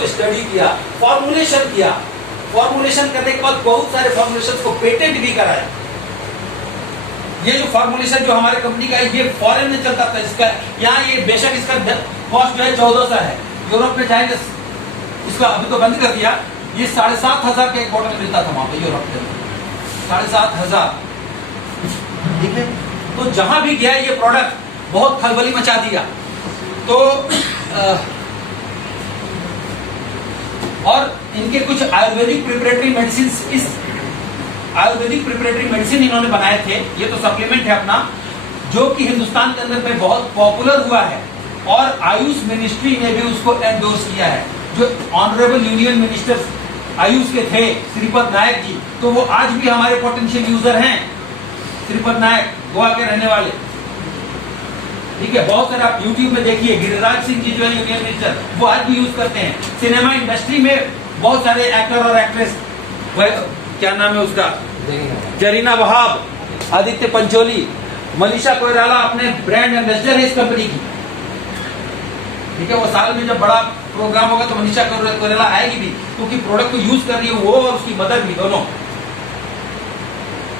उसको स्टडी किया, फॉर्मुलेशन किया, फॉर्मुलेशन करने के बाद बहुत सारे फॉर्मुलेशन को पेटेंट भी कराया। ये जो फॉर्मुलेशन जो हमारे कंपनी का है ये फॉरेन में चलता था, इसका यहाँ ये बेशक इसका कॉस्ट जो है 1400 है, यूरोप में जाएंगे इसका अभी तो बंद कर दिया, ये 7,500 का एक बॉटल मिलता था वहां पे यूरोप में, 7,500। ठीक है, तो जहां भी गया ये प्रोडक्ट बहुत खलबली मचा दिया। तो और इनके कुछ आयुर्वेदिक प्रिपरेटरी मेडिसिन, इस आयुर्वेदिक प्रिपरेटरी मेडिसिन इन्होंने बनाए थे, ये तो सप्लीमेंट है अपना, जो कि हिंदुस्तान के अंदर में बहुत पॉपुलर हुआ है और आयुष मिनिस्ट्री ने भी उसको एंडोर्स किया है। जो ऑनरेबल यूनियन मिनिस्टर आयुष के थे श्रीपद नायक जी, तो वो आज भी हमारे पोटेंशियल यूजर हैं। श्रीपद नायक गोवा के रहने वाले, ठीक है, बहुत सारे आप यूट्यूब में देखिए, गिरिराज सिंह जी जो है यूनियन मिनिस्टर, वो आज भी यूज करते हैं। सिनेमा इंडस्ट्री में बहुत सारे एक्टर और एक्ट्रेस, क्या नाम है उसका, जरीना वहाब, आदित्य पंचोली, मनीषा कोइराला अपने ब्रांड एम्बेसडर है इस कंपनी की। ठीक है, वो साल में जब बड़ा प्रोग्राम होगा तो मनीषा कोइराला आएगी भी, क्योंकि प्रोडक्ट को यूज कर रही है वो और उसकी मदर भी, दोनों।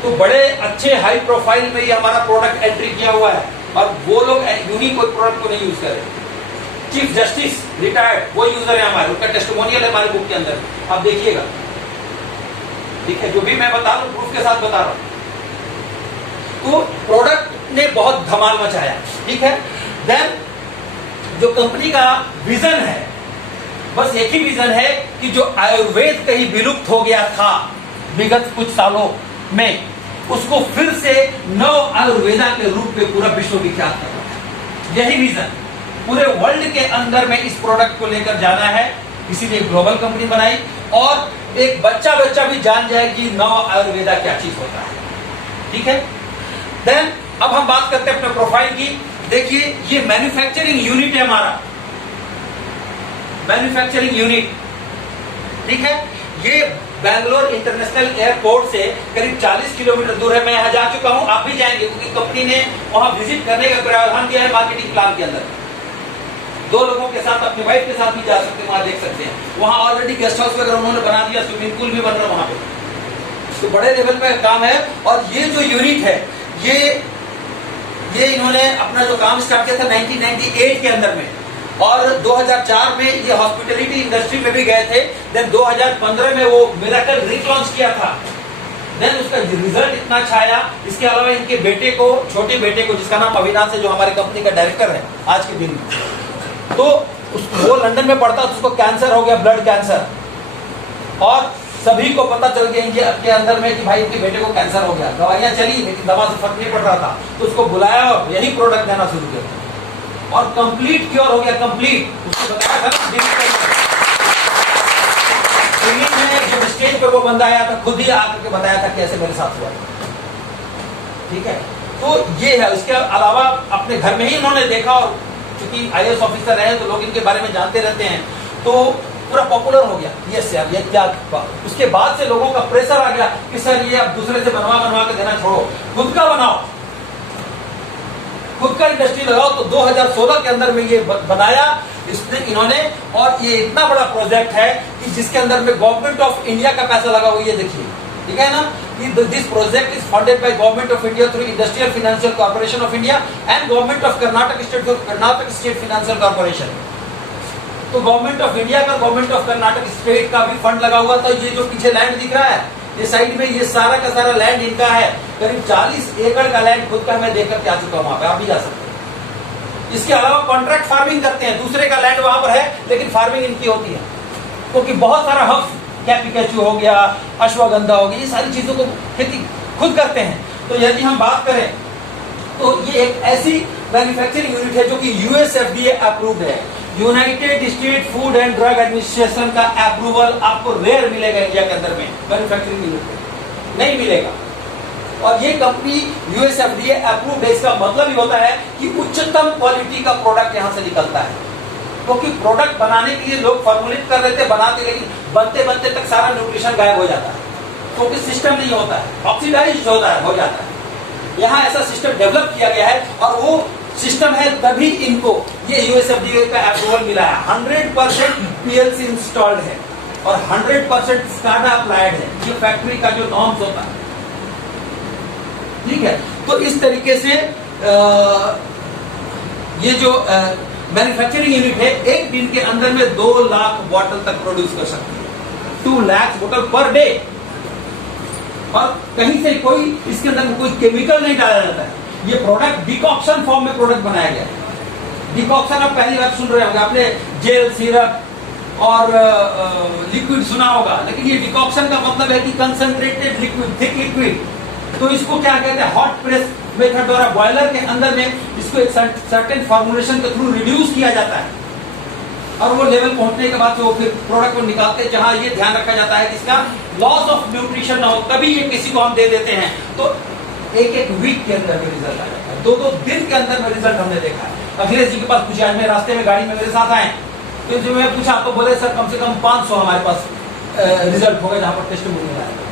तो बड़े अच्छे हाई प्रोफाइल में ये हमारा प्रोडक्ट एंट्री किया हुआ है और वो लोग यूनिक कोई प्रोडक्ट को नहीं यूज करे। चीफ जस्टिस रिटायर्ड वो यूजर है हमारे, उनका टेस्टिमोनियल है हमारे बुक के अंदर, आप देखिएगा। ठीक है, जो भी मैं बता रहा हूं प्रूफ के साथ बता रहा हूं। तो प्रोडक्ट ने बहुत धमाल मचाया। ठीक है, देन जो कंपनी का विजन है, बस एक ही विजन है कि जो आयुर्वेद कहीं विलुप्त हो गया था विगत कुछ सालों में, उसको फिर से नव आयुर्वेदा के रूप में पूरा विश्व विख्यात करना। यही विजन पूरे वर्ल्ड के अंदर में इस प्रोडक्ट को लेकर जाना है, इसीलिए ग्लोबल कंपनी बनाई और एक बच्चा भी जान जाए कि नव आयुर्वेदा क्या चीज होता है। ठीक है, देन अब हम बात करते हैं अपने प्रोफाइल की। देखिए, ये मैन्युफैक्चरिंग यूनिट है हमारा, मैन्युफैक्चरिंग यूनिट। ठीक है, ये बैंगलोर इंटरनेशनल एयरपोर्ट से करीब 40 किलोमीटर दूर है। मैं यहाँ जा चुका हूँ, आप भी जाएंगे, क्योंकि कंपनी ने वहां विजिट करने का प्रावधान दिया है मार्केटिंग प्लान के अंदर। 2 लोगों के साथ, अपनी वाइफ के साथ भी जा सकते हैं, वहां देख सकते हैं। वहां ऑलरेडी गेस्ट हाउस वगैरह उन्होंने बना दिया, स्विमिंग पूल भी बन रहा है वहां पे। तो बड़े लेवल पे काम है। और ये जो यूनिट है, ये इन्होंने अपना जो काम स्टार्ट किया था 1998 के अंदर में, और 2004 में ये हॉस्पिटलिटी इंडस्ट्री में भी गए थे। देन 2015 में वो मिरेकल ड्रिंक लॉन्च किया था। देन उसका रिजल्ट इतना अच्छा आया। इसके अलावा इनके बेटे को, छोटे बेटे को, जिसका नाम अविनाश है, जो हमारी कंपनी का डायरेक्टर है आज के दिन, तो वो लंदन में पढ़ता, तो उसको कैंसर हो गया, ब्लड कैंसर, और सभी को पता चल गया इंडिया के अंदर में कि भाई इनके बेटे को कैंसर हो गया। दवाइयां चली लेकिन दवा से फर्क नहीं पड़ रहा था, तो उसको बुलाया और यही प्रोडक्ट देना शुरू किया और कंप्लीट क्योर हो गया, कंप्लीट। उसको बताया था जब स्टेज पर वो बंदा आया था, खुद ही आकर के बताया था कैसे मेरे साथ हुआ। ठीक है, तो ये है। इसके अलावा अपने घर में ही उन्होंने देखा, और चूंकि IAS ऑफिसर रहे तो लोग इनके बारे में जानते रहते हैं, तो पूरा पॉपुलर हो गया। ये सर ये क्या, उसके बाद से लोगों का प्रेशर आ गया कि सर ये अब दूसरे से बनवा के देना छोड़ो, खुद का बनाओ, खुद का इंडस्ट्री लगाओ। तो 2016 के अंदर में ये बनाया इन्होंने, और ये इतना बड़ा प्रोजेक्ट है कि जिसके अंदर में गवर्नमेंट ऑफ इंडिया का पैसा लगा हुआ, ये देखिए, ठीक है ना, कि this project is funded by government of India through industrial financial corporation of India and government of Karnataka state financial corporation. तो गवर्नमेंट ऑफ इंडिया का, गवर्नमेंट ऑफ कर्नाटक स्टेट का भी फंड लगा हुआ था। ये जो पीछे लैंड दिख रहा है, ये साइड में, ये सारा का सारा लैंड इनका है। करीब 40 एकड़ का लैंड खुद का मैं देखकर के आ चुका हूं, वहां पे आप भी जा सकते हैं। इसके अलावा कॉन्ट्रैक्ट फार्मिंग करते हैं, दूसरे का लैंड वहां पर है लेकिन फार्मिंग इनकी होती है, क्योंकि बहुत सारा हब, कैपिकेचू हो गया, अश्वगंधा हो गई, ये सारी चीजों को खेती खुद करते हैं। तो यदि हम बात करें तो ये एक ऐसी मैन्युफैक्चरिंग यूनिट है जो कि USFDA अप्रूव्ड है। United state food and drug administration का अप्रूवल आपको रेयर मिलेगा इंडिया के अंदर में, मैन्युफैक्चरिंग यूनिट नहीं मिलेगा। और ये कंपनी USFDA अप्रूव्ड है, इसका मतलब ही होता है कि उच्चतम क्वालिटी का प्रोडक्ट यहां से निकलता है। क्योंकि प्रोडक्ट बनाने के लिए लोग फॉर्मुलेट कर रहे थे, बनाते, लेकिन बनते बनते तक सारा न्यूट्रिशन गायब हो जाता है, क्योंकि सिस्टम नहीं होता है, ऑक्सीडाइज होता है, हो जाता है। यहाँ ऐसा सिस्टम डेवलप किया गया है और वो सिस्टम है, तभी इनको ये यूएसएफडीए का अप्रूवल मिला है। 100% पीएलसी इंस्टॉल्ड है और 100% स्काडा अप्लाइड है, ये फैक्ट्री का जो नॉर्म्स होता है, ठीक है। तो इस तरीके से ये जो मैन्युफैक्चरिंग यूनिट है, एक दिन के अंदर में 2 लाख बॉटल तक प्रोड्यूस कर सकती है, 2 लाख बोतल पर डे। और कहीं से कोई इसके अंदर कोई केमिकल नहीं डाला जाता है, ये प्रोडक्ट डिकॉक्शन फॉर्म में प्रोडक्ट बनाया गया है। डिकॉक्शन आप पहली बार सुन रहे होंगे, आपने जेल, सिरप और लिक्विड सुना होगा, लेकिन ये डिकॉक्शन का मतलब है कि कंसंट्रेटेड लिक्विड, थिक लिक्विड। तो इसको क्या कहते हैं, हॉट प्रेस मेथड द्वारा बॉयलर के अंदर में इसको एक सर्टेन फॉर्मुलेशन के थ्रू रिड्यूस किया जाता है और वो लेवल पहुंचने के बाद वो फिर प्रोडक्ट को निकालते हैं, जहां ये ध्यान रखा जाता है कि इसका लॉस ऑफ न्यूट्रिशन ना हो, तभी ये किसी को हम दे देते हैं। तो एक वीक के अंदर में रिजल्ट आ जाता है, 2 दिन के अंदर में रिजल्ट हमने देखा है। अखिलेश जी के पास पूछा, आज मैं रास्ते में गाड़ी में मेरे साथ आए, तो जो मैं पूछा तो बोले सर कम से कम 500 हमारे पास रिजल्ट होगा जहां पर टेस्ट मिल आएगा,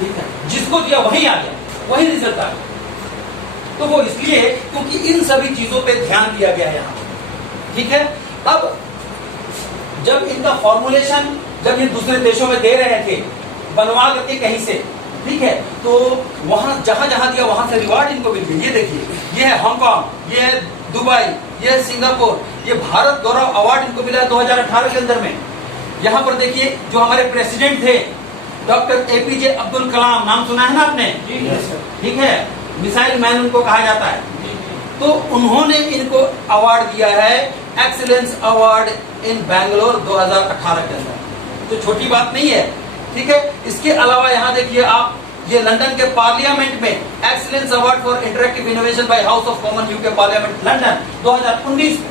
ठीक है। जिसको दिया वही आ गया, वही रिजल्ट आ गया। तो वो इसलिए क्योंकि इन सभी चीजों पे ध्यान दिया गया है यहाँ, ठीक है। अब जब इनका फॉर्मुलेशन जब ये दूसरे देशों में दे रहे थे बनवा करके कहीं से, ठीक है, तो वहां जहां जहां दिया वहां से रिवार्ड इनको मिल गया। ये देखिए, ये है हांगकांग, ये है दुबई, ये है सिंगापुर, ये भारत गौरव अवार्ड इनको मिला 2018 के अंदर में। यहाँ पर देखिए जो हमारे प्रेसिडेंट थे डॉक्टर एपीजे अब्दुल कलाम, नाम सुना है ना आपने, ठीक है, मिसाइल मैन उनको कहा जाता है। तो उन्होंने इनको अवार्ड दिया है, एक्सीलेंस अवार्ड इन बैंगलोर 2018 के अंदर। तो छोटी बात नहीं है, ठीक है। इसके अलावा यहाँ देखिए आप, ये लंदन के पार्लियामेंट में excellence award for interactive innovation by house of common UK parliament London 2019 में।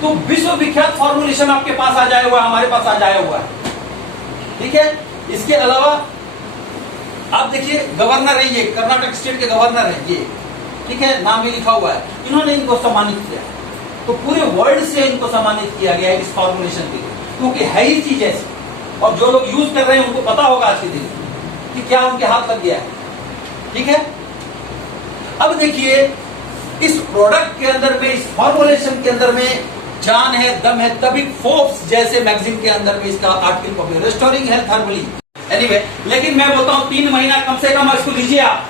तो विश्व विख्यात फॉर्मुलेशन आपके पास आ जाए हुआ, हमारे पास आ जाया हुआ है, ठीक है। इसके अलावा आप देखिए गवर्नर है, ये कर्नाटक स्टेट के गवर्नर है ये, ठीक है, नाम भी लिखा हुआ है, इन्होंने इनको सम्मानित किया। तो पूरे वर्ल्ड से इनको सम्मानित किया गया है इस फॉर्मुलेशन के लिए, क्योंकि है ही चीज ऐसी, और जो लोग यूज कर रहे हैं उनको पता होगा आज के दिन कि क्या उनके हाथ लग गया है, ठीक है। अब देखिए इस प्रोडक्ट के अंदर में, इस फॉर्मुलेशन के अंदर में जान है, दम है, तभी फोर्ब्स जैसे मैगजीन के अंदर में इसका article publish, restoring health herbally. Anyway, लेकिन मैं बोलता हूं 3 महीना कम से कम इसको लीजिए आप,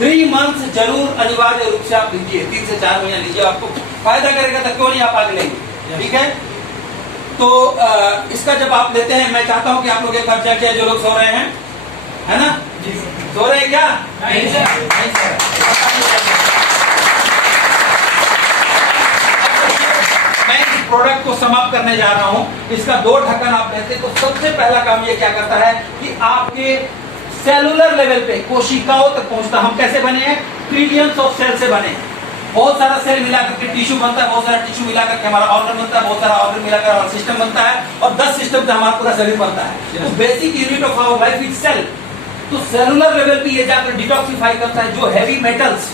3 मंथ्स जरूर अनिवार्य रूप से आप लीजिए, 3 से 4 महीना लीजिए, आपको फायदा करेगा तो क्यों नहीं आप आगे लेंगे, ठीक है। तो इसका जब आप लेते हैं, मैं चाहता हूं कि आप लोग एक बार चेक किया, जो लोग सो रहे हैं, है ना, सो रहे हैं क्या? नहीं सर। मैं इस प्रोडक्ट को समाप्त करने जा रहा हूं। इसका 2 ढक्कन आप लेते तो सबसे पहला काम ये क्या करता है कि आपके सेलुलर लेवल पे कोशिकाओं तक पहुंचता। हम कैसे बने हैं? ट्रिलियंस ऑफ सेल से बने हैं। बहुत सारा सेल मिलाकर के टिश्यू बनता है, बहुत सारा टिश्यू मिलाकर के हमारा ऑर्गन बनता है, बहुत सारा ऑर्गन मिलाकर हमारा सिस्टम बनता है, और 10 सिस्टम से हमारा पूरा शरीर बनता है। तो basic unit of our life is cell. तो सेलुलर लेवल पे ये जाकर डिटॉक्सिफाई करता है। जो हैवी मेटल्स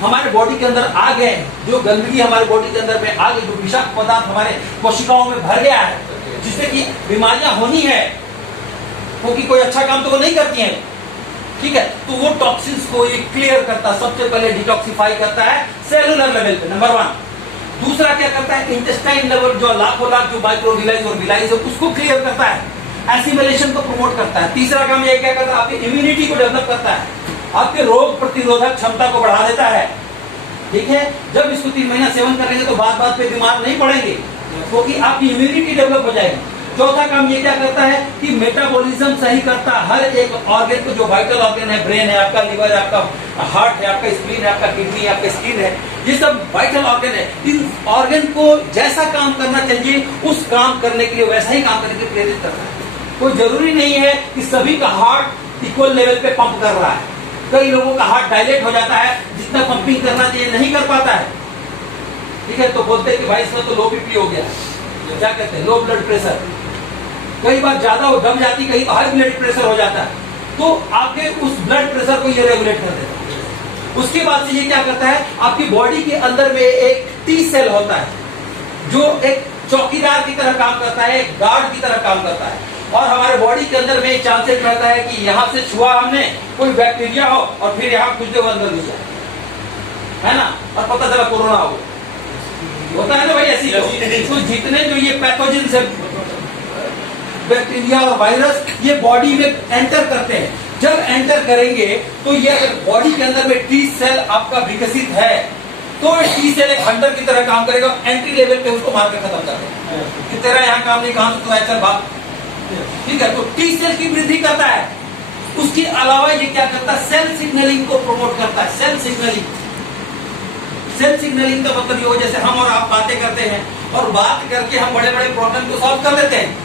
हमारे बॉडी के अंदर आ गए, जो गंदगी हमारे बॉडी के अंदर में आ गई, जो विषाक्त पदार्थ हमारे कोशिकाओं में भर गया है, जिससे कि बीमारियां होनी है, क्योंकि कोई अच्छा काम तो वो नहीं करती हैं, ठीक है। तो वो टॉक्सिन्स को ये क्लियर करता है, सबसे पहले डिटॉक्सिफाई करता है सेलुलर लेवल पे, नंबर 1। दूसरा क्या करता है? इंटेस्टाइन लेवल, जो लाखों लाख जो माइक्रोविलाइज और विलाइज है, उसको क्लियर करता है, एसिमिलेशन को प्रमोट करता है। तीसरा काम ये क्या करता है? आपकी इम्यूनिटी को डेवलप करता है, आपके रोग प्रतिरोधक क्षमता को बढ़ा देता है, ठीक है। जब इसको 3 महीना सेवन करेंगे तो बात बात पे बीमार नहीं पड़ेंगे, क्योंकि आपकी इम्यूनिटी डेवलप हो जाएगी। चौथा काम ये क्या करता है कि मेटाबॉलिज्म सही करता है हर एक ऑर्गन को, जो वाइटल ऑर्गन है, ब्रेन है आपका, लिवर है आपका, हार्ट है आपका, स्प्लीन है आपका, किडनी है आपका, स्किन है, ये सब वाइटल ऑर्गन है। इन ऑर्गन को जैसा काम करना चाहिए उस काम करने के लिए, वैसा ही काम करने के लिए प्रेरित करता है। कोई जरूरी नहीं है कि सभी का हार्ट इक्वल लेवल पे पंप कर रहा है। कई लोगों का हार्ट डायलेट हो जाता है, जितना पंपिंग करना चाहिए नहीं कर पाता है, ठीक है। तो बोलते हैं कि भाई इसमें तो लो बीपी हो गया, क्या कहते हैं, लो ब्लड प्रेशर। कई बार ज्यादा हो दम जाती, कहीं हाई ब्लड प्रेशर हो जाता है, तो आपके उस ब्लड प्रेशर को ये रेगुलेट कर देता है। उसके बाद से ये क्या करता है, आपकी बॉडी के अंदर में एक टी सेल होता है, जो एक चौकीदार की तरह काम करता है, एक गार्ड की तरह काम करता है, और हमारे बॉडी के अंदर में चांसेस रहता है कि यहाँ से छुआ हमने, कोई बैक्टीरिया हो और फिर यहाँ कुछ देर अंदर घुस जाए, है ना, और पता चला कोरोना हो गया, होता है ना भाई ऐसी। तो जितने जो ये पैथोजन से बैक्टीरिया और वायरस ये बॉडी में एंटर करते हैं, जब एंटर करेंगे तो ये अगर बॉडी के अंदर में टी सेल आपका विकसित है तो टी सेल एक हंटर की तरह काम करेगा, एंट्री लेवल पे उसको मार कर खत्म कर देगा कि तेरा यहाँ काम नहीं, कहां से तू ऐसा भाग, ठीक है। तो टी सेल की वृद्धि करता है, उसके अलावा ये क्या करता है, सेल सिग्नलिंग को प्रमोट करता है। सेल सिग्नलिंग का मतलब ये हो जैसे हम और आप बातें करते हैं और बात करके हम बड़े बड़े प्रॉब्लम को सॉल्व कर लेते हैं।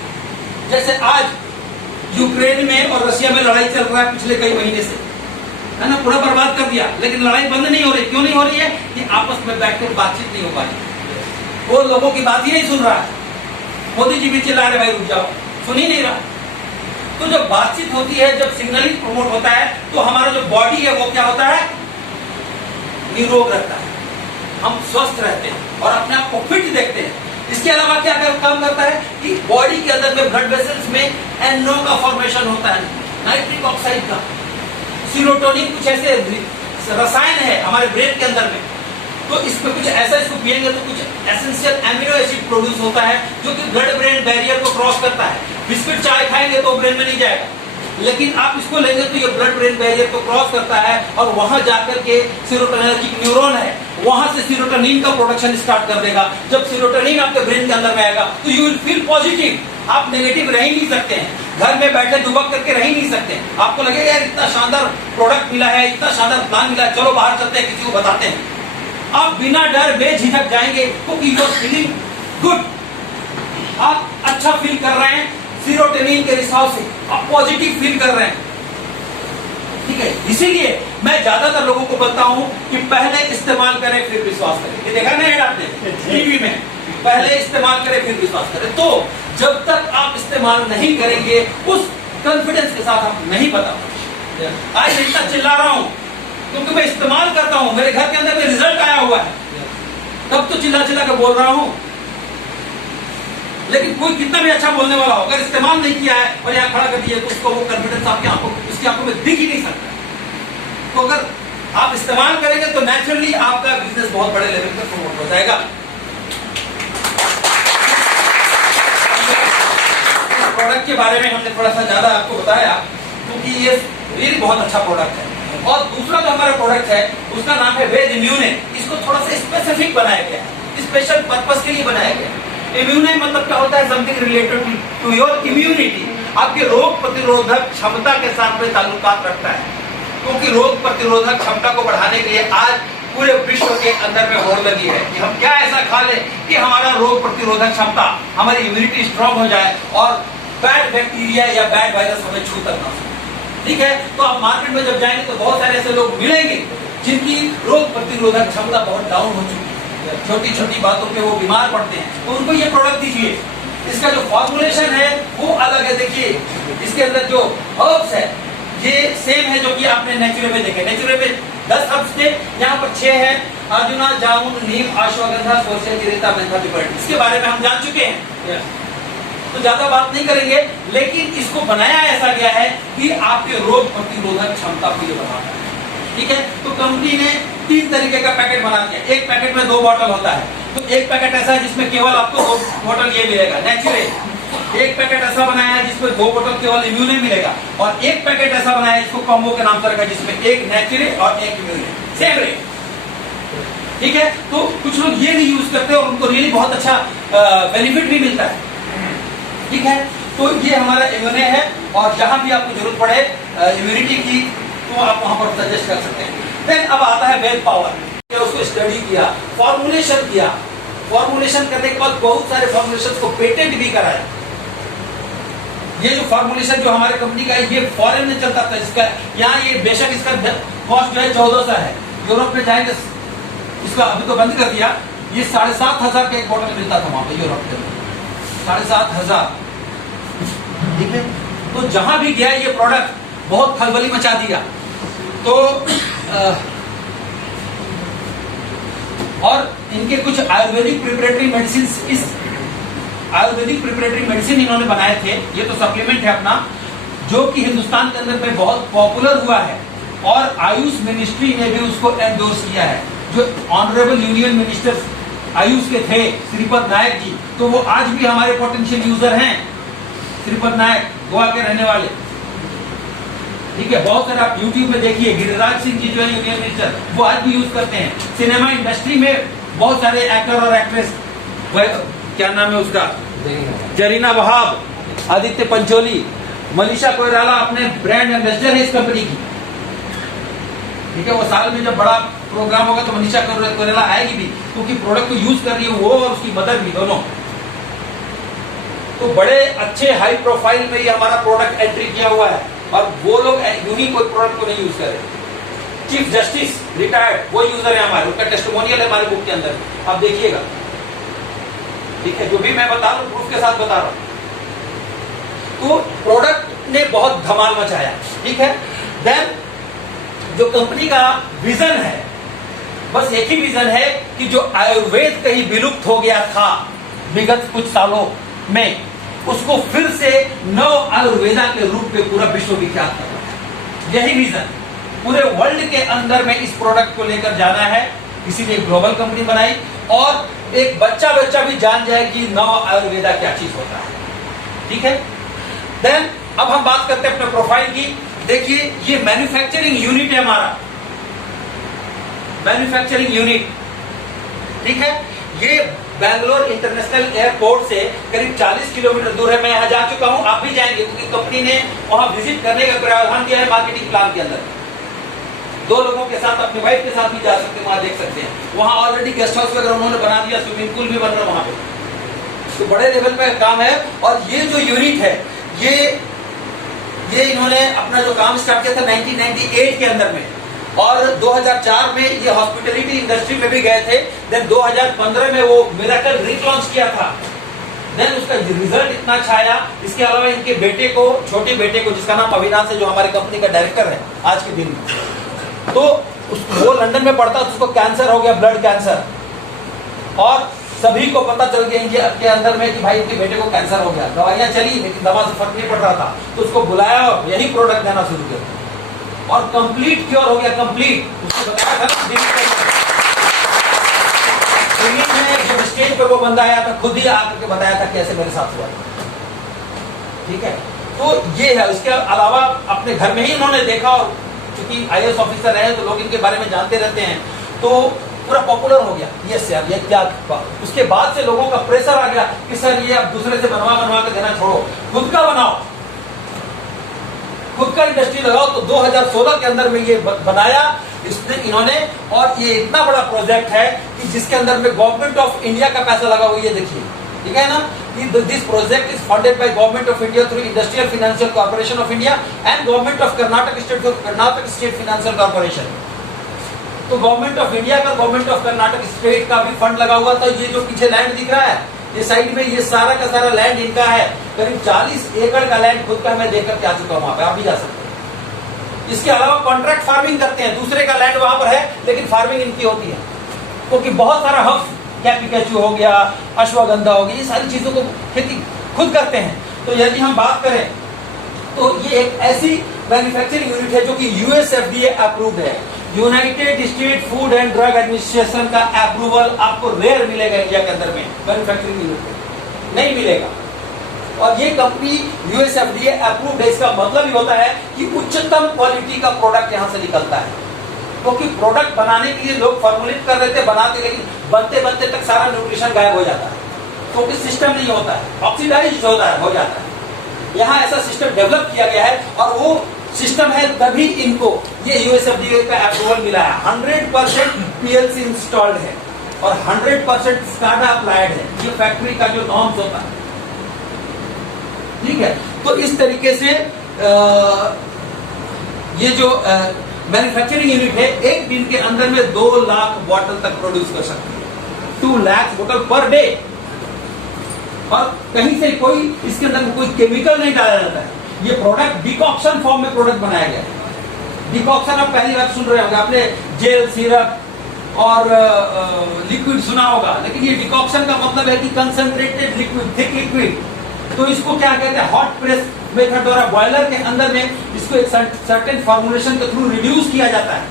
जैसे आज यूक्रेन में और रशिया में लड़ाई चल रहा है पिछले कई महीने से, है ना, पूरा बर्बाद कर दिया, लेकिन लड़ाई बंद नहीं हो रही। क्यों नहीं हो रही है? कि आपस में बैठकर बातचीत नहीं हो पा रही, वो लोगों की बात ही नहीं सुन रहा है। मोदी जी भी चिल्ला रहे भाई रुक जाओ, सुन ही नहीं रहा। तो जब बातचीत होती है, जब सिग्नलिंग प्रमोट होता है तो हमारा जो बॉडी है वो क्या होता है, निरोग रहता है, हम स्वस्थ रहते हैं और अपने आप को फिट देखते हैं। इसके अलावा क्या काम करता है कि बॉडी के अंदर में ब्लड वेसल्स में NO का फॉर्मेशन होता है, नाइट्रिक ऑक्साइड का। सीरोटोनिन कुछ ऐसे रसायन है हमारे ब्रेन के अंदर में, तो इसमें कुछ ऐसा, इसको पिएंगे तो कुछ एसेंशियल एमिनो एसिड प्रोड्यूस होता है जो कि ब्लड ब्रेन बैरियर को क्रॉस करता है। बिस्किट चाय खाएंगे तो ब्रेन में नहीं जाएगा, लेकिन आप इसको लेंगे तो ये ब्लड ब्रेन बैरियर को क्रॉस करता है और वहां जाकर के सीरोटोनिनर्जिक न्यूरॉन है, वहां से सीरोटोनिन का प्रोडक्शन स्टार्ट कर देगा। जब सीरोटोनिन आपके ब्रेन के अंदर में आएगा तो यू विल फील पॉजिटिव, आप नेगेटिव रह ही नहीं सकते हैं, घर में बैठे दुबक करके रह ही नहीं सकते। आपको लगेगा यार इतना शानदार प्रोडक्ट मिला है, इतना शानदार प्लान मिला है, चलो बाहर चलते हैं, किसी को बताते हैं। आप बिना डर बेझिझक जाएंगे क्योंकि यू आर फीलिंग गुड, आप अच्छा फील कर रहे हैं, सीरोटोनिन के रिसाव से आप पॉजिटिव फील कर रहे हैं, ठीक है। इसीलिए मैं ज्यादातर लोगों को बोलता हूं कि पहले इस्तेमाल करें फिर विश्वास करें। ये देखा ना ऐड आपने टीवी में, पहले इस्तेमाल करें फिर विश्वास करें। तो जब तक आप इस्तेमाल नहीं करेंगे उस कॉन्फिडेंस के साथ आप नहीं बता पाएंगे। आज इतना चिल्ला रहा हूं क्योंकि मैं इस्तेमाल करता हूं, मेरे घर के अंदर में रिजल्ट आया हुआ है, तब तो चिल्ला चिल्ला कर बोल रहा हूं। लेकिन कोई कितना भी अच्छा बोलने वाला हो, अगर इस्तेमाल नहीं किया है और यहाँ खड़ा कर दिया तो उसको वो कॉन्फिडेंस आपकी आंखों, उसकी आंखों में दिख ही नहीं सकता। तो अगर आप इस्तेमाल करेंगे तो नेचुरली आपका बिजनेस बहुत बड़े लेवल पर प्रमोट हो जाएगा। प्रोडक्ट के बारे में हमने थोड़ा सा ज्यादा आपको बताया क्योंकि ये रियली बहुत अच्छा प्रोडक्ट है। और दूसरा जो हमारा प्रोडक्ट है उसका नाम है वेद इम्यूने। इसको थोड़ा सा स्पेसिफिक बनाया गया है, स्पेशल पर्पस के लिए बनाया गया है। इम्यूने मतलब क्या होता है, something related to your immunity, आपके रोग प्रतिरोधक क्षमता के साथ में ताल्लुकात रखता है। क्योंकि रोग प्रतिरोधक क्षमता को बढ़ाने के लिए आज पूरे विश्व के अंदर में होड़ लगी है कि हम क्या ऐसा खा लें कि हमारा रोग प्रतिरोधक क्षमता, हमारी इम्यूनिटी स्ट्रांग हो जाए और बैड बैक्टीरिया या बैड वायरस हमें छू तक ना सके, ठीक है। तो आप मार्केट में जब जाएंगे तो बहुत सारे ऐसे लोग मिलेंगे जिनकी रोग प्रतिरोधक क्षमता बहुत डाउन हो चुकी है, छोटी छोटी बातों पे वो बीमार पड़ते हैं, तो उनको ये प्रोडक्ट दीजिए। इसका जो फॉर्मुलेशन है वो अलग है। देखिए इसके अंदर जो हर्ब्स है ये सेम है जो कि आपने नेचुरल में देखे। नेचुरल में 10 हर्ब्स थे, यहाँ पर 6 है, अर्जुना, जामुन, नीम, अश्वगंधा, सोरसे, जिरेता, मेंथा, पिपरमिंट। इसके बारे में हम जान चुके हैं तो ज्यादा बात नहीं करेंगे, लेकिन इसको बनाया ऐसा गया है कि आपके रोग प्रतिरोधक क्षमता को ये बढ़ाता है, ठीक है। तो कंपनी ने 3 तरीके का पैकेट बना दिया। एक पैकेट में 2 बॉटल होता है, तो एक पैकेट ऐसा है जिसमें केवल आपको 2 बॉटल ये मिलेगा नेचुरल। एक पैकेट ऐसा बनाया है जिसमें 2 बोतल केवल इम्यूने मिलेगा, और एक पैकेट ऐसा बनाया है जिसको कॉम्बो के नाम से रखा है जिसमें एक नेचुरल और एक इम्यूने, सेम रेट, ठीक है। तो कुछ लोग ये नहीं यूज करते और उनको रियली बहुत अच्छा बेनिफिट भी मिलता है, ठीक है। तो ये हमारा इम्यूने है और जहां भी आपको जरूरत पड़े इम्यूनिटी की तो आप वहां पर सजेस्ट कर सकते हैं। देन अब आता है वेल पावर। उसको स्टडी किया, फॉर्मुलेशन किया, फॉर्मुलेशन करने के बाद बहुत सारे फॉर्मुलेशन को पेटेंट भी कराया। ये जो फॉर्मुलेशन जो हमारे कंपनी का है ये फॉरेन में चलता था, इसका यहाँ ये बेशक इसका कॉस्ट जो है 1400 है, यूरोप में जाएंगे इसका अभी तो बंद कर दिया। ये 7500 के एक बॉटल मिलता था वहां पर यूरोप के अंदर, 7500, ठीक है। तो जहां भी गया ये प्रोडक्ट बहुत खलबली मचा दिया। तो और इनके कुछ आयुर्वेदिक प्रिपरेटरी मेडिसिन, इस आयुर्वेदिक प्रिपरेटरी मेडिसिन इन्होंने बनाए थे, ये तो सप्लीमेंट है अपना, जो कि हिंदुस्तान के अंदर में बहुत पॉपुलर हुआ है और आयुष मिनिस्ट्री ने भी उसको एंडोर्स किया है। जो ऑनरेबल यूनियन मिनिस्टर आयुष के थे श्रीपद नायक जी, तो वो आज भी हमारे पोटेंशियल यूजर हैं। श्रीपद नायक गोवा के रहने वाले, ठीक है। बहुत सारे आप यूट्यूब में देखिए, गिरिराज सिंह जी जो है यूनियन मिनिस्टर, वो आज भी यूज करते हैं। सिनेमा इंडस्ट्री में बहुत सारे एक्टर और एक्ट्रेस, क्या नाम है उसका, जरीना वहाब, आदित्य पंचोली, मनीषा कोइराला अपने ब्रांड एम्बेसडर है इस कंपनी की, ठीक है। वो साल में जब बड़ा प्रोग्राम होगा तो मनीषा कोइराला आएगी भी, क्योंकि प्रोडक्ट को यूज कर रही है वो और उसकी मदर भी, दोनों। तो बड़े अच्छे हाई प्रोफाइल में ये हमारा प्रोडक्ट एंट्री किया हुआ है, और वो लोग यूं ही कोई प्रोडक्ट को नहीं यूज कर रहे। चीफ जस्टिस रिटायर्ड वो यूजर है हमारे, उसका टेस्टिमोनियल है हमारे बुक के अंदर, आप देखिएगा, ठीक है। जो भी मैं बता रहा हूं प्रूफ के साथ बता रहा हूं। तो प्रोडक्ट ने बहुत धमाल मचाया, ठीक है। देन जो कंपनी का विजन है, बस एक ही विजन है कि जो आयुर्वेद कहीं विलुप्त हो गया था विगत कुछ सालों में, उसको फिर से नव आयुर्वेदा के रूप में पूरा विश्व विख्यात करना है। यही विजन पूरे वर्ल्ड के अंदर में इस प्रोडक्ट को लेकर जाना है, इसीलिए ग्लोबल कंपनी बनाई, और एक बच्चा भी जान जाए कि नव आयुर्वेदा क्या चीज होता है, ठीक है। देन अब हम बात करते हैं अपने प्रोफाइल की। देखिए ये मैन्युफैक्चरिंग यूनिट है हमारा, मैन्युफैक्चरिंग यूनिट, ठीक है। ये बैंगलोर इंटरनेशनल एयरपोर्ट से करीब 40 किलोमीटर दूर है। मैं यहाँ जा चुका हूँ, आप भी जाएंगे, क्योंकि कंपनी ने वहां विजिट करने का प्रावधान दिया है मार्केटिंग प्लान के अंदर। 2 लोगों के साथ, अपनी वाइफ के साथ भी जा सकते हैं, वहां देख सकते हैं। वहां ऑलरेडी गेस्ट हाउस वगैरह उन्होंने बना दिया, स्विमिंग पूल भी बन रहा है वहां पे, तो बड़े लेवल पे काम है। और ये जो यूनिट है, ये इन्होंने अपना जो काम स्टार्ट किया था 1998 के अंदर में, और 2004 में ये हॉस्पिटलिटी इंडस्ट्री में भी गए थे। देन 2015 में वो मिरेकल ड्रिंक लॉन्च किया था। देन उसका रिजल्ट इतना अच्छा आया। इसके अलावा इनके बेटे को, छोटे बेटे को, जिसका नाम अविनाश है, जो हमारे कंपनी का डायरेक्टर है आज के दिन में, तो वो लंदन में पढ़ता, तो उसको कैंसर हो गया, ब्लड कैंसर, और सभी को पता चल गया इंडिया के अंदर में कि भाई इनके बेटे को कैंसर हो गया। दवाइयां चली लेकिन दवा से फर्क नहीं पड़ रहा था, तो उसको बुलाया और यही प्रोडक्ट देना शुरू किया, और कंप्लीट क्योर हो गया, कंप्लीट। उसको बताया था में जब स्टेज पे वो बंदा आया था, खुद ही आकर के बताया था कैसे मेरे साथ हुआ, ठीक है। तो ये है। इसके अलावा अपने घर में ही इन्होंने देखा, और चूंकि IAS ऑफिसर रहे तो लोग इनके बारे में जानते रहते हैं, तो पूरा पॉपुलर हो गया। ये सर ये क्या, उसके बाद से लोगों का प्रेशर आ गया कि सर ये अब दूसरे से बनवा के देना छोड़ो, खुद का बनाओ, खुद का इंडस्ट्री लगाओ। तो 2016 के अंदर में ये बनाया इन्होंने, और ये इतना बड़ा प्रोजेक्ट है कि जिसके अंदर में गवर्नमेंट ऑफ इंडिया का पैसा लगा हुआ है, देखिए, ठीक है ना। This project is funded by government of India through industrial financial corporation of India and government of Karnataka state financial corporation. तो गवर्नमेंट ऑफ इंडिया का, गवर्नमेंट ऑफ कर्नाटक स्टेट का भी फंड लगा हुआ था। ये जो पीछे लैंड दिख रहा है, ये साइड में, ये सारा का सारा लैंड इनका है। करीब 40 एकड़ का लैंड खुद का मैं देखकर आ चुका हूं, वहां पे आप भी जा सकते हैं। इसके अलावा कॉन्ट्रैक्ट फार्मिंग करते हैं, दूसरे का लैंड वहां पर है लेकिन फार्मिंग इनकी होती है, क्योंकि बहुत सारा हब्स, कैपिकेचू हो गया, अश्वगंधा हो गई, ये सारी चीजों को खेती खुद करते हैं। तो यदि हम बात करें तो ये एक ऐसी मैन्युफैक्चरिंग यूनिट है जो कि USFDA अप्रूव्ड है। United state food and drug administration का अप्रूवल आपको रेयर मिलेगा इंडिया के अंदर में, मैन्युफैक्चरिंग यूनिट नहीं मिलेगा। और ये कंपनी USFDA अप्रूव्ड है, इसका मतलब ही होता है कि उच्चतम क्वालिटी का प्रोडक्ट यहां से निकलता है। क्योंकि प्रोडक्ट बनाने के लिए लोग फॉर्मुलेट कर रहे थे, बनाते, लेकिन बनते बनते तक सारा न्यूट्रिशन गायब हो जाता है, क्योंकि सिस्टम नहीं होता है, ऑक्सीडाइज होता है, हो जाता है। यहाँ ऐसा सिस्टम डेवलप किया गया है, और वो सिस्टम है, तभी इनको ये USFDA का अप्रूवल मिला है। 100% PLC इंस्टॉल्ड है और 100% स्काडा अप्लाइड है, ये फैक्ट्री का जो नॉर्म्स होता है, ठीक है। तो इस तरीके से ये जो मैन्युफैक्चरिंग यूनिट है, एक दिन के अंदर में 2 लाख बॉटल तक प्रोड्यूस कर सकती है, 2 लाख बॉटल पर डे। और कहीं से कोई इसके अंदर कोई केमिकल नहीं डाला जाता है। ये प्रोडक्ट डिकॉक्शन फॉर्म में प्रोडक्ट बनाया गया है। डिकॉक्शन आप पहली बार सुन रहे होंगे, आपने जेल, सिरप और लिक्विड सुना होगा, लेकिन ये डिकॉक्शन का मतलब है कि कंसंट्रेटेड लिक्विड, थिक लिक्विड। तो इसको क्या कहते हैं, हॉट प्रेस मेथड द्वारा बॉयलर के अंदर में इसको एक सर्टेन फॉर्मुलेशन के थ्रू रिड्यूस किया जाता है।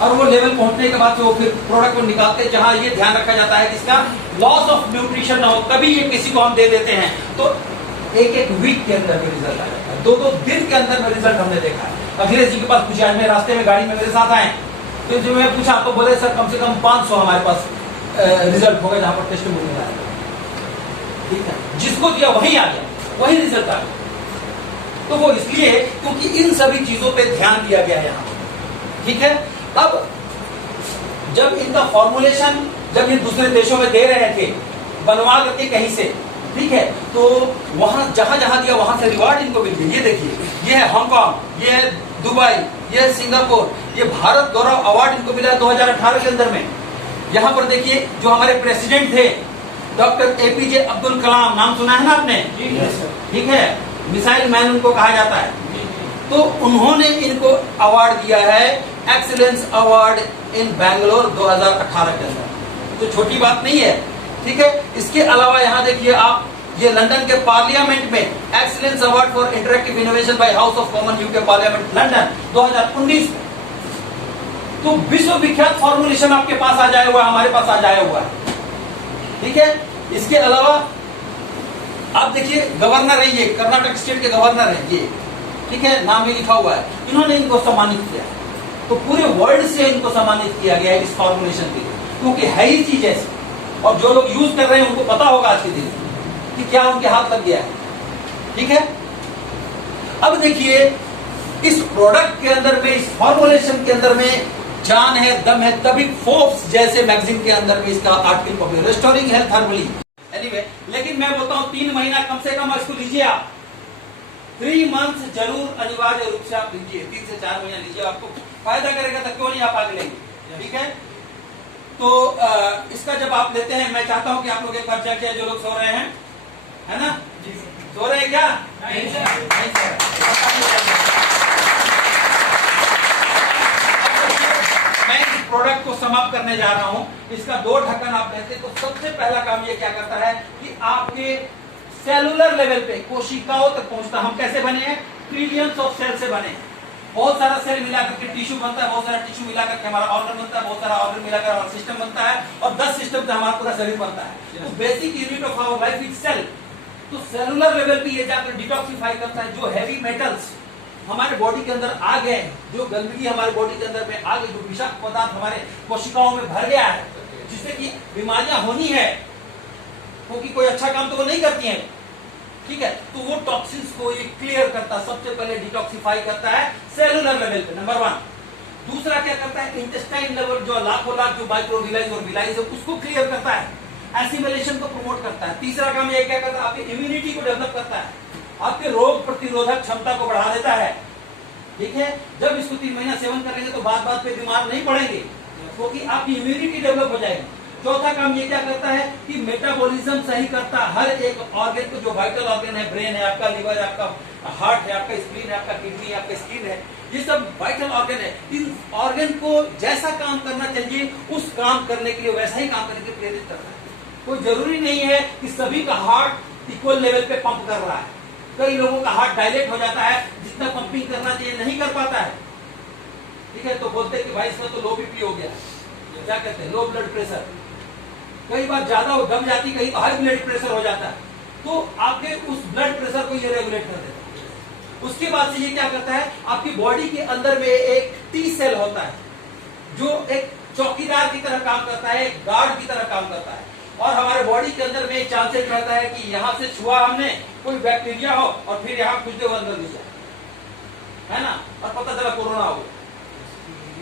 और वो लेवल पहुंचने के बाद वो फिर प्रोडक्ट को निकालते हैं, जहां ये ध्यान रखा जाता है कि इसका लॉस ऑफ न्यूट्रिशन ना हो, तभी ये किसी को हम दे देते हैं। तो एक एक वीक के अंदर में रिजल्ट आ जाता है, 2-2 दिन के अंदर में रिजल्ट हमने देखा है। अखिलेश जी के पास पूछा, आज मैं रास्ते में गाड़ी में मेरे साथ आए, तो जो मैं पूछा तो बोले सर कम से कम 500 हमारे पास रिजल्ट होगा जहां पर टेस्ट में मिला है। ठीक है, जिसको दिया वही आ गया, वही रिजल्ट आ गया। तो वो इसलिए क्योंकि इन सभी चीजों पे ध्यान दिया गया है यहाँ। ठीक है, अब जब इनका फॉर्मुलेशन जब ये दूसरे देशों में दे रहे थे बनवा करके कहीं से, ठीक है, तो वहां जहां जहां दिया वहां से रिवार्ड इनको मिल गया। ये देखिए, ये है हांगकांग, ये है दुबई, ये है सिंगापुर, ये भारत गौरव अवार्ड इनको मिला 2018 के अंदर में। यहां पर देखिए जो हमारे प्रेसिडेंट थे डॉक्टर एपीजे अब्दुल कलाम, नाम सुना है ना आपने? ठीक है, मिसाइल मैन उनको कहा जाता है। तो उन्होंने इनको अवार्ड दिया है, एक्सीलेंस अवार्ड इन बैंगलोर 2018 के अंदर। तो छोटी बात नहीं है। ठीक है, इसके अलावा यहां देखिए आप, ये लंदन के पार्लियामेंट में excellence award for interactive innovation by house of common UK parliament London 2019। तो विश्व विख्यात फॉर्मुलेशन आपके पास आ जाया हुआ है, हमारे पास आ जाया हुआ है। ठीक है, इसके अलावा आप देखिए गवर्नर है, ये कर्नाटक स्टेट के गवर्नर है ये, ठीक है, नाम भी लिखा हुआ है, इन्होंने इनको सम्मानित किया। तो पूरे वर्ल्ड से इनको सम्मानित किया गया है इस फॉर्मुलेशन के लिए, क्योंकि है ही चीज ऐसी, और जो लोग यूज कर रहे हैं उनको पता होगा आज के दिन कि क्या उनके हाथ लग गया है। ठीक है, अब देखिए इस प्रोडक्ट के अंदर में, इस फॉर्मुलेशन के अंदर में जान है, दम है, तभी फोर्ब्स जैसे मैगजीन के अंदर में इसका article publish, restoring health herbally. Anyway, लेकिन मैं बोलता हूं 3 महीना कम से कम इसको लीजिए आप, 3 मंथ्स जरूर अनिवार्य रूप से आप लीजिए, 3 से 4 महीना लीजिए, आपको फायदा करेगा तो क्यों नहीं आप आगे लेंगे। ठीक है, तो इसका जब आप लेते हैं, मैं चाहता हूं कि आप लोग एक बार चेक किया, जो लोग सो रहे हैं, है ना, सो रहे हैं क्या? नहीं सर। मैं इस प्रोडक्ट को समाप्त करने जा रहा हूं। इसका 2 ढक्कन आप लेते तो सबसे पहला काम ये क्या करता है कि आपके सेलुलर लेवल पे कोशिकाओं तक पहुंचता। हम कैसे बने हैं? ट्रिलियंस ऑफ सेल से बने हैं। बहुत सारा सेल मिलाकर के टिश्यू बनता है, बहुत सारा टिश्यू मिलाकर के हमारा ऑर्गन बनता है, बहुत सारा ऑर्गन मिलाकर हमारा सिस्टम बनता है, और 10 सिस्टम से हमारा पूरा शरीर बनता है। तो basic unit of our life is cell. तो सेलुलर लेवल पे ये जाकर डिटॉक्सिफाई करता है जो हैवी मेटल्स हमारे बॉडी के अंदर आ गए, जो गंदगी हमारे बॉडी के अंदर में आ गई, जो विषाक्त पदार्थ हमारे कोशिकाओं में भर गया है, जिससे कि बीमारियां होनी है, क्योंकि कोई अच्छा काम तो वो नहीं करती हैं। ठीक है, तो वो टॉक्सिन्स को ये क्लियर करता है, सबसे पहले डिटॉक्सिफाई करता है सेलुलर लेवल पे, नंबर 1। दूसरा क्या करता है? इंटेस्टाइन लेवल, जो लाखों लाख जो माइक्रोविलाइज और विलाइज है, उसको क्लियर करता है, एसिमिलेशन को प्रमोट करता है। तीसरा काम ये क्या करता है? आपकी इम्यूनिटी को डेवलप करता है, आपके रोग प्रतिरोधक क्षमता को बढ़ा देता है। ठीक है, जब इसको 3 महीना सेवन करेंगे तो बात बात पे बीमार नहीं पड़ेंगे, क्योंकि आपकी इम्यूनिटी डेवलप हो जाएगी। चौथा काम ये क्या करता है कि मेटाबॉलिज्म सही करता है हर एक ऑर्गन को, जो वाइटल ऑर्गन है, ब्रेन है आपका, लिवर है आपका, हार्ट है आपका, स्प्लीन है आपका, किडनी है आपका, स्किन है, ये सब वाइटल ऑर्गन है। इन ऑर्गन को जैसा काम करना चाहिए उस काम करने के लिए, वैसा ही काम करने के लिए प्रेरित करता है। कोई जरूरी नहीं है कि सभी का हार्ट इक्वल लेवल पे पंप कर रहा है। कई लोगों का हार्ट डायलेट हो जाता है, जितना पंपिंग करना चाहिए नहीं कर पाता है। ठीक है, तो बोलते हैं कि भाई इसमें तो लो बीपी हो गया, क्या कहते हैं, लो ब्लड प्रेशर। कई बार ज्यादा दम जाती, कहीं हाई ब्लड प्रेशर हो जाता है, तो आपके उस ब्लड प्रेशर को ये रेगुलेट कर देता है। उसके बाद से ये क्या करता है, आपकी बॉडी के अंदर में एक टी सेल होता है, जो एक चौकीदार की तरह काम करता है, एक गार्ड की तरह काम करता है, और हमारे बॉडी के अंदर में एक चांसेस रहता है कि यहां से छुआ हमने, कोई बैक्टीरिया हो और फिर यहां खुजते हुए अंदर घुस जाए, है ना, और पता चला कोरोना हो गया।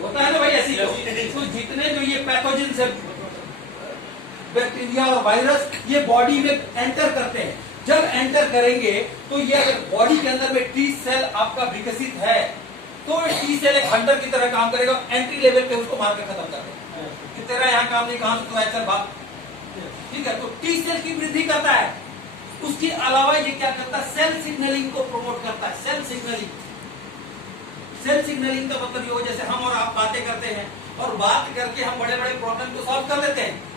होता है ना भाई ऐसी। तो जितने जो ये पैथोजन से बैक्टीरिया और वायरस ये बॉडी में एंटर करते हैं, जब एंटर करेंगे तो ये अगर बॉडी के अंदर में टी सेल आपका विकसित है, तो टी सेल एक हंटर की तरह काम करेगा, एंट्री लेवल पे उसको मार के खत्म कर देगा कि तेरा यहाँ काम नहीं, कहां से तू ऐसा बात। ठीक है, तो टी सेल की वृद्धि करता है। उसके अलावा ये क्या करता है, सेल सिग्नलिंग को प्रमोट करता है। सेल सिग्नलिंग, सेल सिग्नलिंग का मतलब ये हो, जैसे हम और आप बातें करते हैं और बात करके हम बड़े बड़े प्रॉब्लम को सॉल्व कर लेते हैं।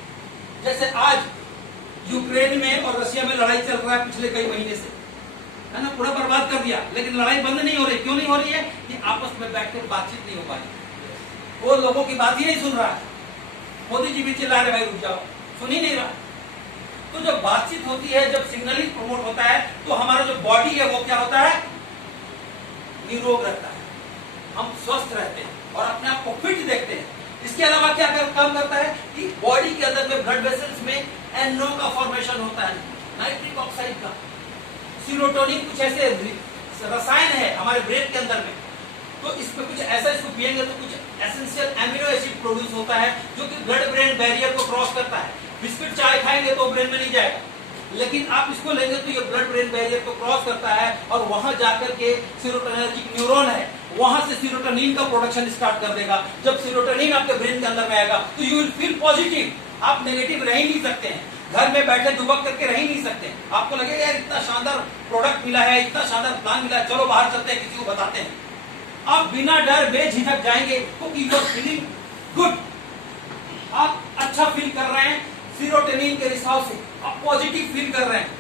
जैसे आज यूक्रेन में और रशिया में लड़ाई चल रहा है पिछले कई महीने से, है ना, पूरा बर्बाद कर दिया, लेकिन लड़ाई बंद नहीं हो रही। क्यों नहीं हो रही है? कि आपस में बैठकर बातचीत नहीं हो पा रही। वो लोगों की बात ही नहीं सुन रहा है। मोदी जी भी चिल्ला रहे भाई रुक जाओ, सुन ही नहीं रहा। तो जब बातचीत होती है, जब सिग्नलिंग प्रमोट होता है, तो हमारा जो बॉडी है वो क्या होता है, निरोग रहता है, हम स्वस्थ रहते हैं और अपने आप को फिट देखते हैं। इसके अलावा क्या काम करता है कि बॉडी के अंदर में ब्लड वेसल्स में एनओ का फॉर्मेशन होता है, नाइट्रिक ऑक्साइड का। सीरोटोनिन कुछ ऐसे रसायन है हमारे ब्रेन के अंदर में, तो इसमें कुछ ऐसा, इसको पिएंगे तो कुछ एसेंशियल एमिनो एसिड प्रोड्यूस होता है जो कि ब्लड ब्रेन बैरियर को क्रॉस करता है। बिस्किट चाय खाएंगे तो ब्रेन में नहीं जाएगा, लेकिन आप इसको लेंगे तो ये ब्लड ब्रेन बैरियर को क्रॉस करता है और वहां जाकर के सीरोटोनर्जिक न्यूरॉन है, वहां से सीरोटोनिन का प्रोडक्शन स्टार्ट कर देगा। जब सीरोटोनिन आपके ब्रेन के अंदर में आएगा तो यू विल फील पॉजिटिव, आप नेगेटिव रह ही नहीं सकते हैं, घर में बैठे दुबक करके रह ही नहीं सकते। आपको लगेगा यार इतना शानदार प्रोडक्ट मिला है, इतना शानदार प्लान मिला है, चलो बाहर चलते हैं, किसी को बताते हैं। आप बिना डर बेझिझक जाएंगे क्योंकि यू आर फीलिंग गुड, आप अच्छा फील कर रहे हैं, सीरोटोनिन के रिसाव से आप पॉजिटिव फील कर रहे हैं,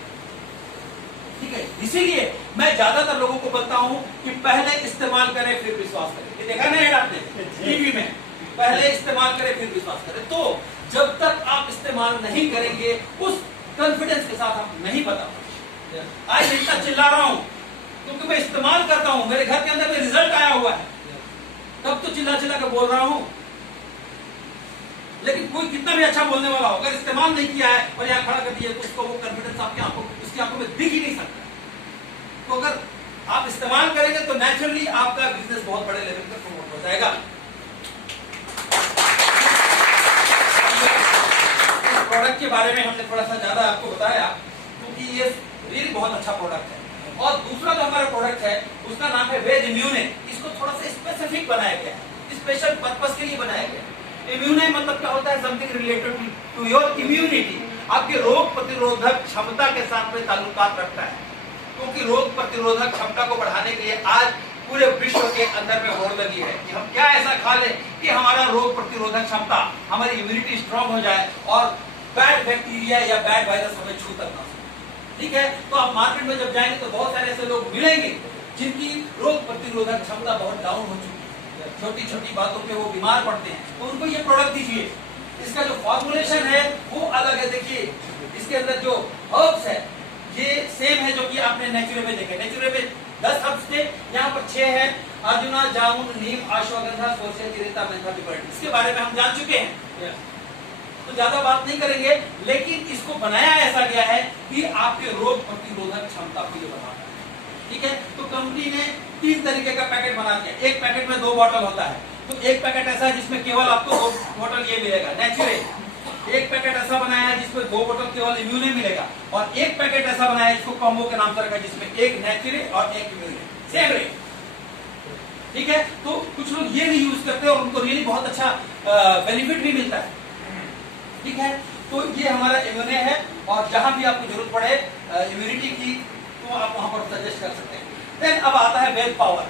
ठीक है। इसीलिए मैं ज्यादातर लोगों को बोलता हूं कि पहले इस्तेमाल करें फिर विश्वास करें। ये देखा ना ऐड आपने टीवी में, पहले इस्तेमाल करें फिर विश्वास करें। तो जब तक आप इस्तेमाल नहीं करेंगे उस कॉन्फिडेंस के साथ आप नहीं बता पाएंगे। आज इतना चिल्ला रहा हूं क्योंकि मैं इस्तेमाल करता हूं, मेरे घर के अंदर में रिजल्ट आया हुआ है, तब तो चिल्ला चिल्ला कर बोल रहा हूं। लेकिन कोई कितना भी अच्छा बोलने वाला हो, अगर इस्तेमाल नहीं किया है और यहाँ खड़ा कर दिया तो उसको वो कॉन्फिडेंस आपकी आंखों, उसकी आंखों में दिख ही नहीं सकता। तो अगर आप इस्तेमाल करेंगे तो नेचुरली आपका बिजनेस बहुत बड़े लेवल पर प्रमोट हो जाएगा। प्रोडक्ट के बारे में हमने थोड़ा सा ज्यादा आपको बताया क्योंकि ये रियली बहुत अच्छा प्रोडक्ट है। और दूसरा जो हमारा प्रोडक्ट है उसका नाम है वेद इम्यूने। इसको थोड़ा सा स्पेसिफिक बनाया गया है, स्पेशल पर्पस के लिए बनाया गया है। इम्यूने मतलब क्या होता है, something related to your immunity, आपके रोग प्रतिरोधक क्षमता के साथ में ताल्लुकात रखता है। क्योंकि रोग प्रतिरोधक क्षमता को बढ़ाने के लिए आज पूरे विश्व के अंदर में होड़ लगी है कि हम क्या ऐसा खा लें कि हमारा रोग प्रतिरोधक क्षमता, हमारी इम्यूनिटी स्ट्रांग हो जाए और बैड बैक्टीरिया या बैड वायरस हमें छू तक ना सके, ठीक है। तो आप मार्केट में जब जाएंगे तो बहुत सारे ऐसे लोग मिलेंगे जिनकी रोग प्रतिरोधक क्षमता बहुत डाउन हो चुकी है, छोटी छोटी बातों पे वो बीमार पड़ते हैं, तो उनको ये प्रोडक्ट दीजिए। इसका जो फॉर्मुलेशन है वो अलग है। देखिए इसके अंदर जो हर्ब्स है ये सेम है जो कि आपने नेचुरल में देखे। नेचुरल में 10 हर्ब्स थे, यहाँ पर 6 है, अर्जुना, जामुन, नीम, अश्वगंधा, सोरसे, चिरेता, मेंथा, पिपरटी। इसके बारे में हम जान चुके हैं तो ज्यादा बात नहीं करेंगे, लेकिन इसको बनाया ऐसा गया है कि आपके रोग प्रतिरोधक क्षमता को ये बढ़ाता है, ठीक है। तो कंपनी ने 3 तरीके का पैकेट बना दिया। एक पैकेट में 2 बॉटल होता है, तो एक पैकेट ऐसा है जिसमें केवल आपको 2 बॉटल ये मिलेगा नेचुरल। एक पैकेट ऐसा बनाया है जिसमें 2 बोतल केवल इम्यूने मिलेगा, और एक पैकेट ऐसा बनाया है जिसको कॉम्बो के नाम से रखा है जिसमें एक नेचुरल और एक इम्यूने, सेम रेट, ठीक है। तो कुछ लोग ये नहीं यूज करते और उनको रियली बहुत अच्छा बेनिफिट भी मिलता है, ठीक है। तो ये हमारा इम्यूने है और जहां भी आपको जरूरत पड़े इम्यूनिटी की तो आप वहां पर सजेस्ट कर सकते हैं। देन अब आता है वेद पावर।